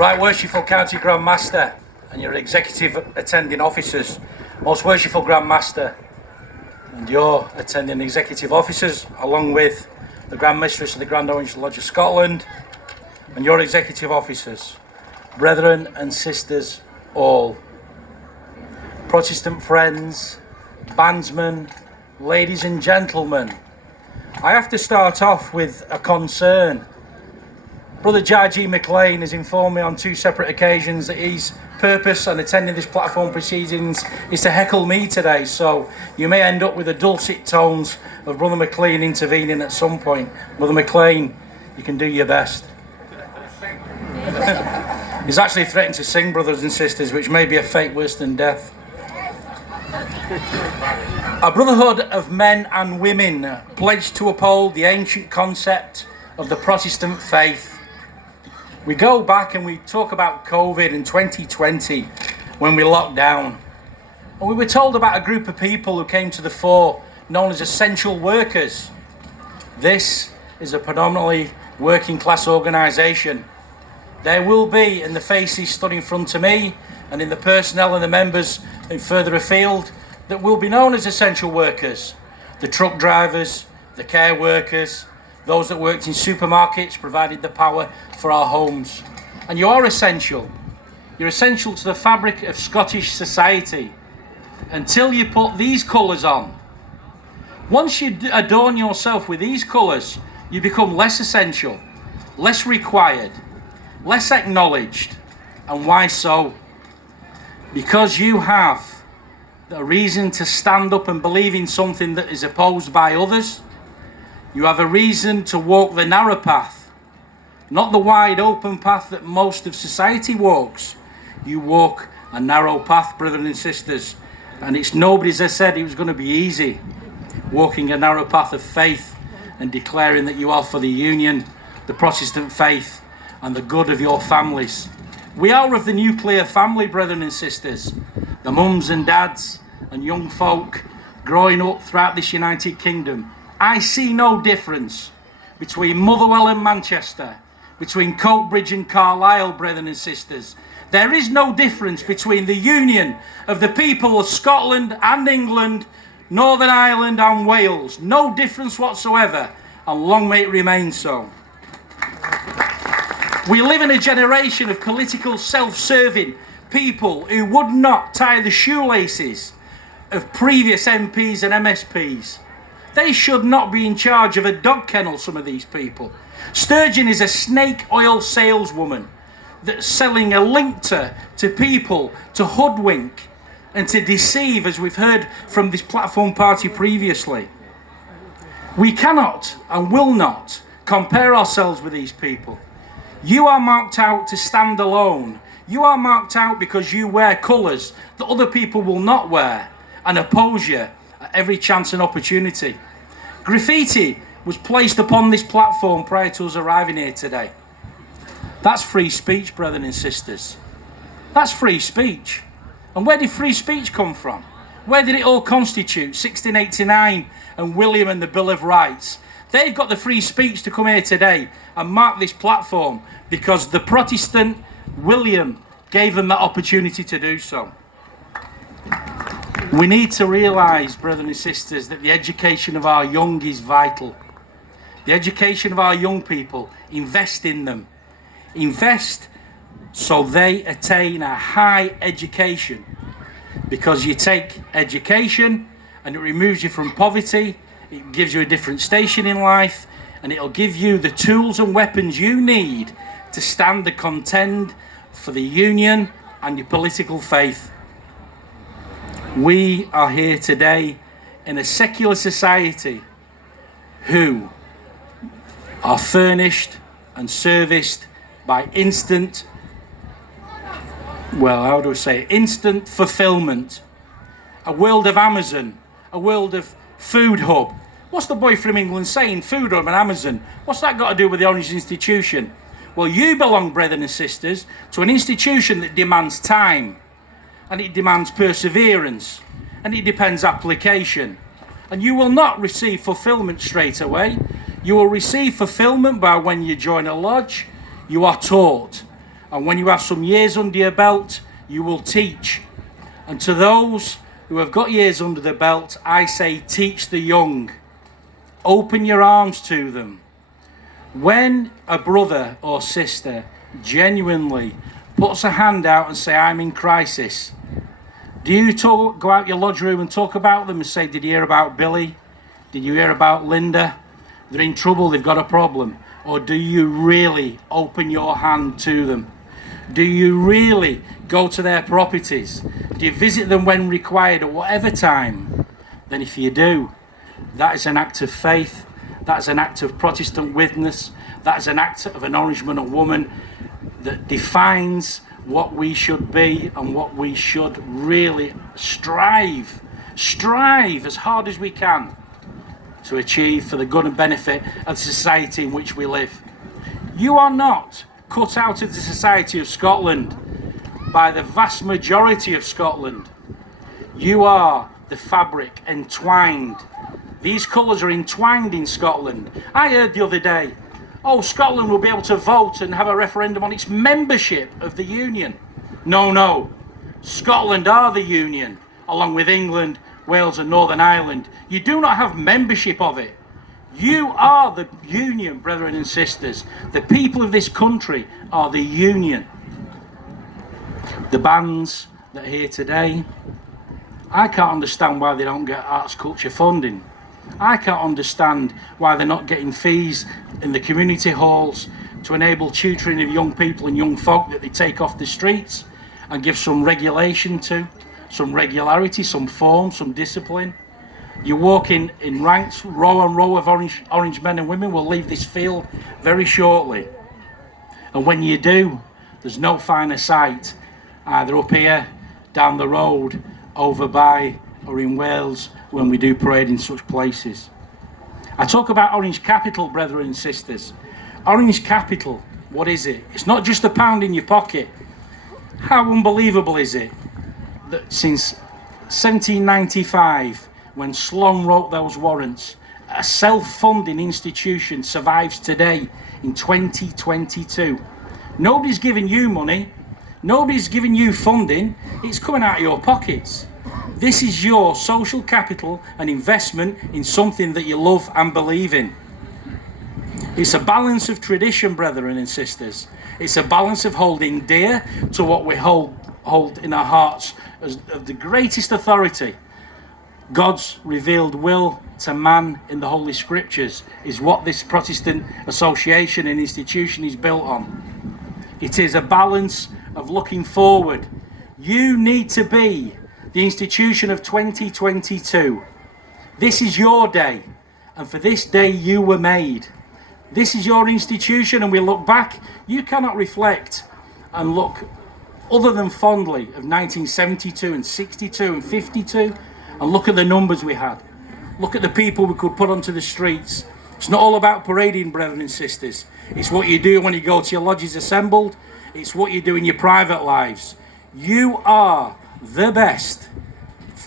Right Worshipful County Grand Master and your executive attending officers, Most Worshipful Grand Master and your attending executive officers, along with the Grand Mistress of the Grand Orange Lodge of Scotland and your executive officers, brethren and sisters all, Protestant friends, bandsmen, ladies and gentlemen. I have to start off with a concern. Brother J.G. McLean has informed me on two separate occasions that his purpose on attending this platform proceedings is to heckle me today, so you may end up with the dulcet tones of Brother McLean intervening at some point. Brother McLean, you can do your best. He's actually threatened to sing, brothers and sisters, which may be a fate worse than death. A brotherhood of men and women pledged to uphold the ancient concept of the Protestant faith. We go back and we talk about COVID in 2020 when we locked down. And we were told about a group of people who came to the fore known as essential workers. This is a predominantly working class organisation. There will be, in the faces stood in front of me and in the personnel and the members further afield, that will be known as essential workers. The truck drivers, the care workers, those that worked in supermarkets, provided the power for our homes. And you are essential. You're essential to the fabric of Scottish society until you put these colours on. Once you adorn yourself with these colours, you become less essential, less required, less acknowledged. And why so? Because you have a reason to stand up and believe in something that is opposed by others. You have a reason to walk the narrow path, not the wide open path that most of society walks. You walk a narrow path, brothers and sisters, and it's nobody's has said it was going to be easy, walking a narrow path of faith and declaring that you are for the union, the Protestant faith, and the good of your families. We are of the nuclear family, brethren and sisters, the mums and dads and young folk growing up throughout this United Kingdom. I see no difference between Motherwell and Manchester, between Coatbridge and Carlisle, brethren and sisters. There is no difference between the union of the people of Scotland and England, Northern Ireland and Wales. No difference whatsoever, and long may it remain so. We live in a generation of political self-serving people who would not tie the shoelaces of previous MPs and MSPs. They should not be in charge of a dog kennel, some of these people. Sturgeon is a snake oil saleswoman that's selling a lincter to people to hoodwink and to deceive, as we've heard from this platform party previously. We cannot and will not compare ourselves with these people. You are marked out to stand alone. You are marked out because you wear colours that other people will not wear and oppose you at every chance and opportunity. Graffiti was placed upon this platform prior to us arriving here today. That's free speech, brethren and sisters. That's free speech. And where did free speech come from? Where did it all constitute? 1689 and William and the Bill of Rights. They've got the free speech to come here today and mark this platform because the Protestant William gave them that opportunity to do so. We need to realise, brothers and sisters, that the education of our young is vital. The education of our young people, invest in them. Invest so they attain a high education. Because you take education and it removes you from poverty, it gives you a different station in life, and it'll give you the tools and weapons you need to stand and contend for the union and your political faith. We are here today in a secular society who are furnished and serviced by instant fulfillment. A world of Amazon, a world of food hub. What's the boy from England saying? Food hub and Amazon. What's that got to do with the Orange Institution? Well, you belong, brethren and sisters, to an institution that demands time, and it demands perseverance, and it depends application. And you will not receive fulfillment straight away. You will receive fulfillment by when you join a lodge, you are taught. And when you have some years under your belt, you will teach. And to those who have got years under the belt, I say teach the young. Open your arms to them. When a brother or sister genuinely puts a hand out and say, I'm in crisis, do you go out your lodge room and talk about them and say, did you hear about Billy? Did you hear about Linda? They're in trouble, they've got a problem. Or do you really open your hand to them? Do you really go to their properties? Do you visit them when required at whatever time? Then if you do, that is an act of faith. That's an act of Protestant witness. That's an act of an Orangeman or woman that defines what we should be and what we should really strive as hard as we can to achieve for the good and benefit of the society in which we live. You are not cut out of the society of Scotland by the vast majority of Scotland. You are the fabric entwined. These colours are entwined in Scotland. I heard the other day, Scotland will be able to vote and have a referendum on its membership of the Union. No. Scotland are the Union, along with England, Wales and Northern Ireland. You do not have membership of it. You are the Union, brethren and sisters. The people of this country are the Union. The bands that are here today, I can't understand why they don't get arts culture funding. I can't understand why they're not getting fees in the community halls to enable tutoring of young people and young folk that they take off the streets and give some regulation to, some regularity, some form, some discipline. You walk in ranks, row and row of orange men and women will leave this field very shortly. And when you do, there's no finer sight, either up here, down the road, over by, or in Wales, when we do parade in such places. I talk about Orange Capital, brethren and sisters. Orange Capital, what is it? It's not just a pound in your pocket. How unbelievable is it that since 1795, when Sloane wrote those warrants, a self-funding institution survives today in 2022. Nobody's giving you money. Nobody's giving you funding. It's coming out of your pockets. This is your social capital and investment in something that you love and believe in. It's a balance of tradition, brethren and sisters. It's a balance of holding dear to what we hold in our hearts as of the greatest authority. God's revealed will to man in the Holy Scriptures is what this Protestant association and institution is built on. It is a balance of looking forward. You need to be the institution of 2022. This is your day, and for this day you were made. This is your institution, and we look back. You cannot reflect and look other than fondly of 1972 and 62 and 52, and look at the numbers we had. Look at the people we could put onto the streets. It's not all about parading, brethren and sisters. It's what you do when you go to your lodges assembled. It's what you do in your private lives. You are the best,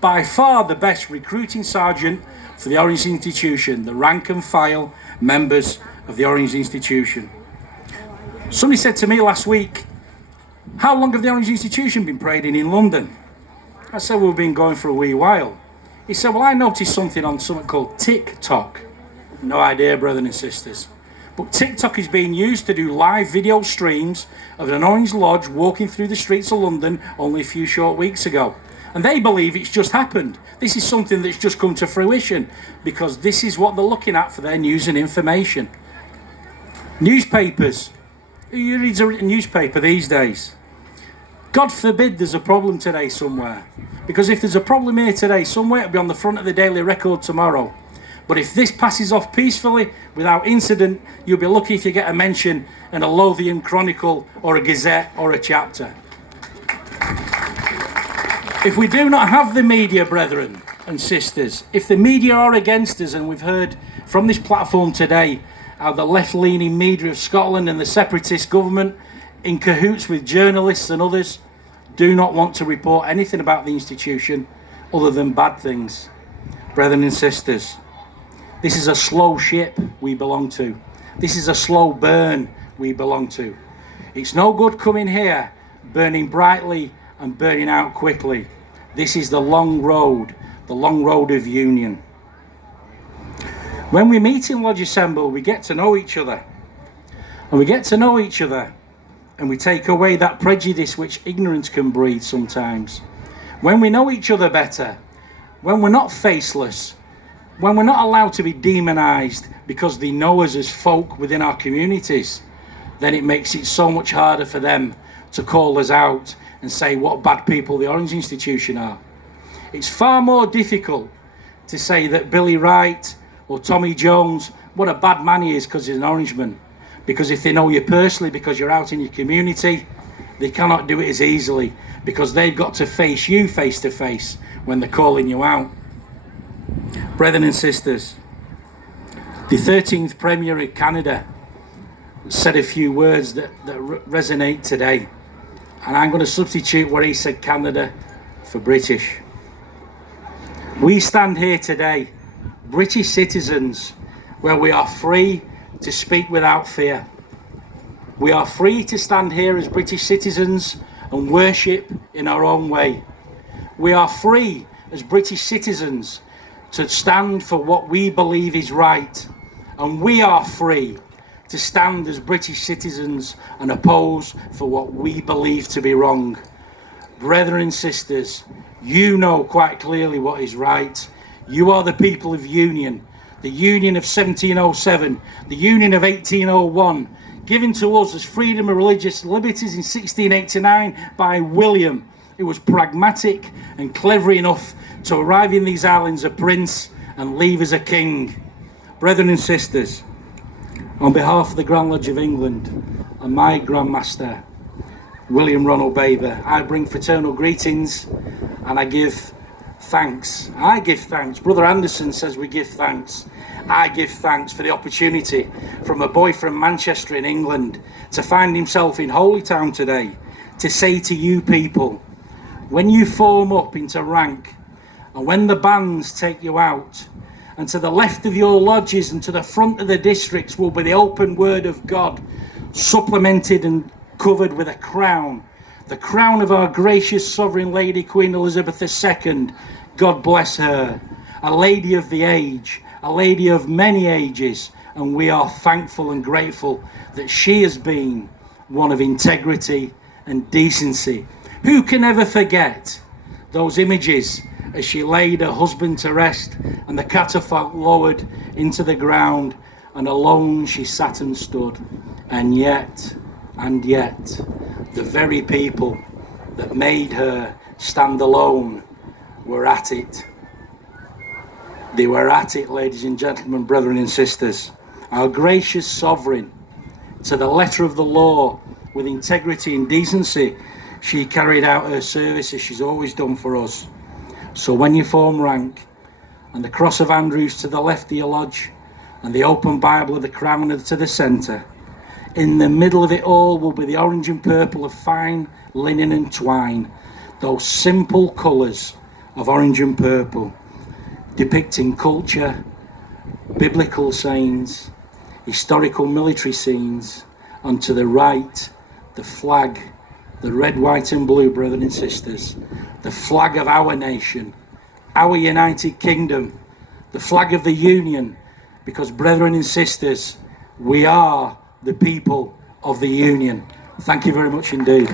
by far the best recruiting sergeant for the Orange Institution, the rank and file members of the Orange Institution. Somebody said to me last week, how long have the Orange Institution been parading in London? I said, well, we've been going for a wee while. He said, well, I noticed something on something called TikTok. No idea, brethren and sisters. But TikTok is being used to do live video streams of an Orange Lodge walking through the streets of London only a few short weeks ago. And they believe it's just happened. This is something that's just come to fruition because this is what they're looking at for their news and information. Newspapers. Who reads a newspaper these days? God forbid there's a problem today somewhere. Because if there's a problem here today somewhere, it'll be on the front of the Daily Record tomorrow. But if this passes off peacefully, without incident, you'll be lucky if you get a mention in a Lothian Chronicle or a Gazette or a chapter. If we do not have the media, brethren and sisters, if the media are against us, and we've heard from this platform today how the left-leaning media of Scotland and the separatist government, in cahoots with journalists and others, do not want to report anything about the institution other than bad things. Brethren and sisters, this is a slow ship we belong to. This is a slow burn we belong to. It's no good coming here, burning brightly and burning out quickly. This is the long road of union. When we meet in Lodge Assemble, we get to know each other. And we get to know each other, and we take away that prejudice which ignorance can breed sometimes. When we know each other better, when we're not faceless, when we're not allowed to be demonized because they know us as folk within our communities, then it makes it so much harder for them to call us out and say what bad people the Orange Institution are. It's far more difficult to say that Billy Wright or Tommy Jones, what a bad man he is because he's an Orangeman. Because if they know you personally, because you're out in your community, they cannot do it as easily because they've got to face you face to face when they're calling you out. Brethren and sisters, the 13th Premier of Canada said a few words that resonate today. And I'm going to substitute what he said, Canada, for British. We stand here today, British citizens, where we are free to speak without fear. We are free to stand here as British citizens and worship in our own way. We are free as British citizens to stand for what we believe is right. And we are free to stand as British citizens and oppose for what we believe to be wrong. Brethren and sisters, you know quite clearly what is right. You are the people of union. The Union of 1707, the Union of 1801, given to us as freedom of religious liberties in 1689 by William, who was pragmatic and clever enough to arrive in these islands a prince and leave as a king. Brethren and sisters, on behalf of the Grand Lodge of England and my Grandmaster, William Ronald Baber, I bring fraternal greetings and I give thanks. I give thanks. Brother Anderson says we give thanks. I give thanks for the opportunity from a boy from Manchester in England to find himself in Holytown today, to say to you people, when you form up into rank and when the bands take you out, and to the left of your lodges and to the front of the districts will be the open word of God, supplemented and covered with a crown, the crown of our gracious sovereign lady Queen Elizabeth II. God bless her, a lady of the age, a lady of many ages, and we are thankful and grateful that she has been one of integrity and decency. Who can ever forget those images as she laid her husband to rest and the catafalque lowered into the ground, and alone she sat and stood, and yet, the very people that made her stand alone were at it. They were at it, ladies and gentlemen, brethren and sisters. Our gracious sovereign, to the letter of the law, with integrity and decency, she carried out her service as she's always done for us. So when you form rank, and the cross of Andrews to the left of your lodge, and the open Bible of the crown to the centre, in the middle of it all will be the orange and purple of fine linen and twine, those simple colours of orange and purple, depicting culture, biblical sayings, historical military scenes, and to the right, the flag, the red, white and blue, brethren and sisters, the flag of our nation, our United Kingdom, the flag of the Union, because brethren and sisters, we are the people of the Union. Thank you very much indeed.